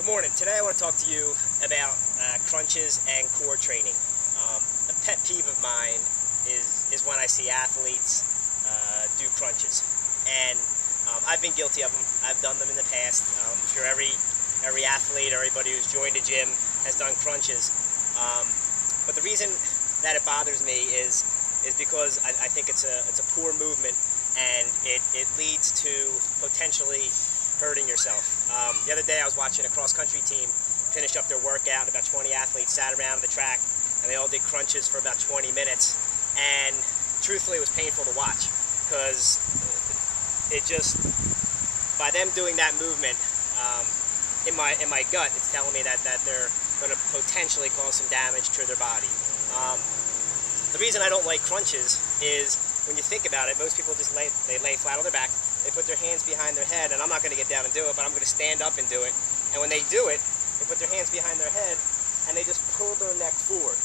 Good morning. Today I want to talk to you about crunches and core training. A pet peeve of mine is when I see athletes do crunches, and I've been guilty of them. I've done them in the past. I'm sure every athlete, everybody who's joined a gym has done crunches. But the reason that it bothers me is because I think it's a poor movement, and it leads to potentially hurting yourself. The other day I was watching a cross-country team finish up their workout, and about 20 athletes sat around the track and they all did crunches for about 20 minutes, and truthfully it was painful to watch, because it just, by them doing that movement, in my gut it's telling me that they're going to potentially cause some damage to their body. The reason I don't like crunches is, when you think about it, most people just lay flat on their back, they put their hands behind their head, and I'm not going to get down and do it, but I'm going to stand up and do it. And when they do it, they put their hands behind their head and they just pull their neck forward.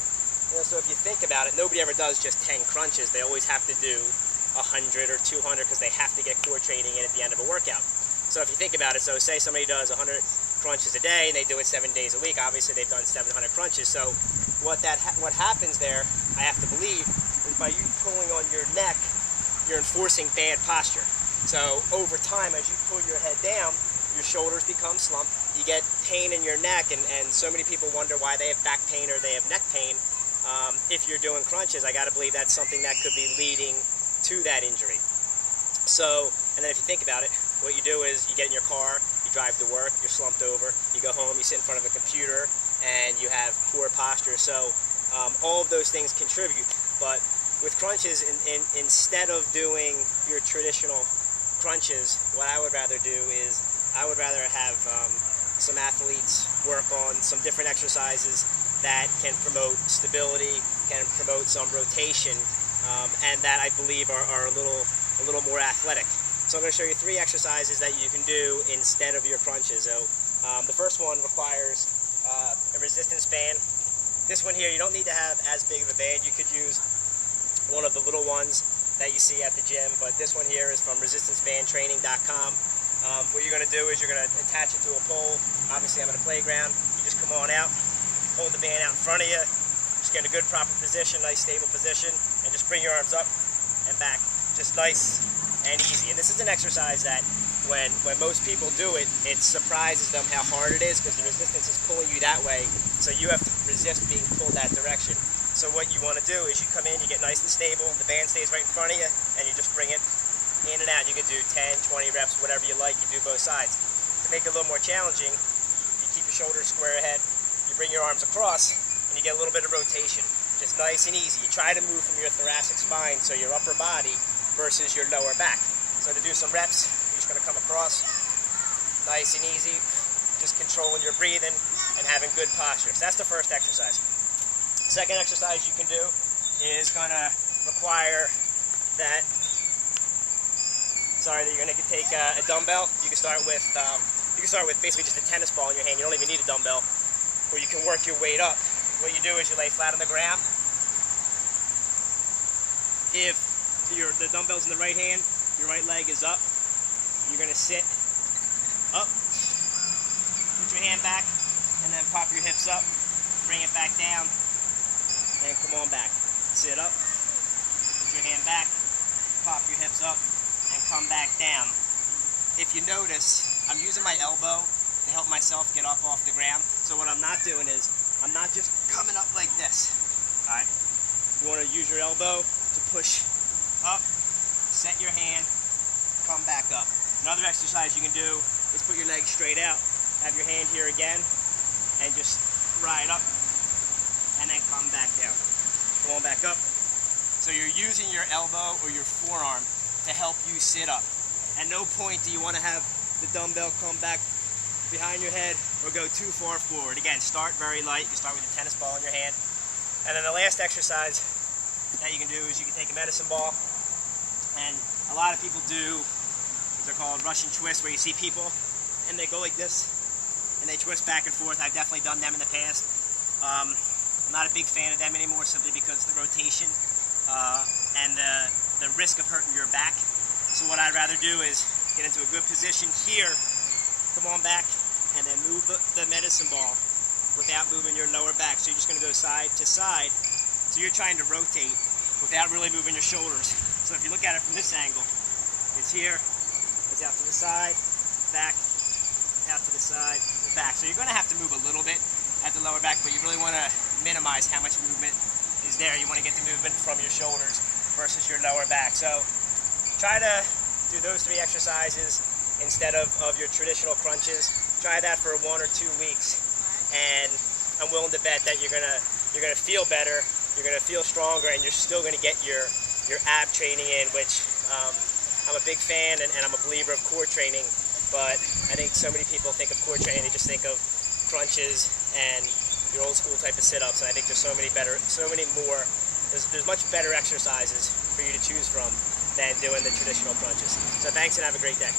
You know, so if you think about it, nobody ever does just 10 crunches. They always have to do 100 or 200 because they have to get core training in at the end of a workout. So if you think about it, so say somebody does 100 crunches a day and they do it 7 days a week, obviously they've done 700 crunches. So what happens there, I have to believe, is by you pulling on your neck, you're enforcing bad posture. So over time, as you pull your head down, your shoulders become slumped, you get pain in your neck, and so many people wonder why they have back pain or they have neck pain. If you're doing crunches, I gotta believe that's something that could be leading to that injury. So, and then if you think about it, what you do is you get in your car, you drive to work, you're slumped over, you go home, you sit in front of a computer, and you have poor posture. So all of those things contribute. But with crunches, instead of doing your traditional crunches, what I would rather do is I would rather have some athletes work on some different exercises that can promote stability, can promote some rotation, and that I believe are a little more athletic. So I'm going to show you 3 exercises that you can do instead of your crunches. So the first one requires a resistance band. This one here, you don't need to have as big of a band. You could use one of the little ones that you see at the gym, but this one here is from resistancebandtraining.com. What you're going to do is you're going to attach it to a pole. Obviously I'm at a playground. You just come on out, hold the band out in front of you, just get in a good proper position, nice stable position, and just bring your arms up and back. Just nice and easy. And this is an exercise that when most people do it, it surprises them how hard it is, because the resistance is pulling you that way, so you have to resist being pulled that direction. So what you want to do is you come in, you get nice and stable, the band stays right in front of you, and you just bring it in and out. You can do 10, 20 reps, whatever you like. You do both sides. To make it a little more challenging, you keep your shoulders square ahead, you bring your arms across, and you get a little bit of rotation. Just nice and easy. You try to move from your thoracic spine, so your upper body versus your lower back. So to do some reps, you're just going to come across, nice and easy, just controlling your breathing and having good posture. So that's the first exercise. Second exercise you can do is going to require that you're going to take a dumbbell. You can start with basically just a tennis ball in your hand. You don't even need a dumbbell, or you can work your weight up. What you do is you lay flat on the ground. If the dumbbell's in the right hand, your right leg is up, you're going to sit up, put your hand back, and then pop your hips up, bring it back down, and come on back. Sit up, put your hand back, pop your hips up, and come back down. If you notice, I'm using my elbow to help myself get up off the ground. So what I'm not doing is, I'm not just coming up like this. Alright? You want to use your elbow to push up, set your hand, come back up. Another exercise you can do is put your legs straight out, have your hand here again, and just ride up, and then come back down. Come on back up. So you're using your elbow or your forearm to help you sit up. At no point do you want to have the dumbbell come back behind your head or go too far forward. Again, start very light. You can start with a tennis ball in your hand. And then the last exercise that you can do is you can take a medicine ball, and a lot of people do what they're called Russian twists, where you see people and they go like this and they twist back and forth. I've definitely done them in the past. I'm not a big fan of them anymore, simply because the rotation and the risk of hurting your back. So what I'd rather do is get into a good position here, come on back, and then move the medicine ball without moving your lower back. So you're just going to go side to side. So you're trying to rotate without really moving your shoulders. So if you look at it from this angle, it's here, it's out to the side, back, out to the side, back. So you're going to have to move a little bit at the lower back, but you really want to minimize how much movement is there. You want to get the movement from your shoulders versus your lower back. So try to do those 3 exercises instead of your traditional crunches. Try that for 1 or 2 weeks, and I'm willing to bet that you're gonna feel better, you're gonna feel stronger, and you're still gonna get your ab training in, which I'm a big fan and I'm a believer of core training. But I think so many people think of core training, they just think of crunches and your old school type of sit-ups, and I think there's so many more. There's much better exercises for you to choose from than doing the traditional crunches. So thanks and have a great day.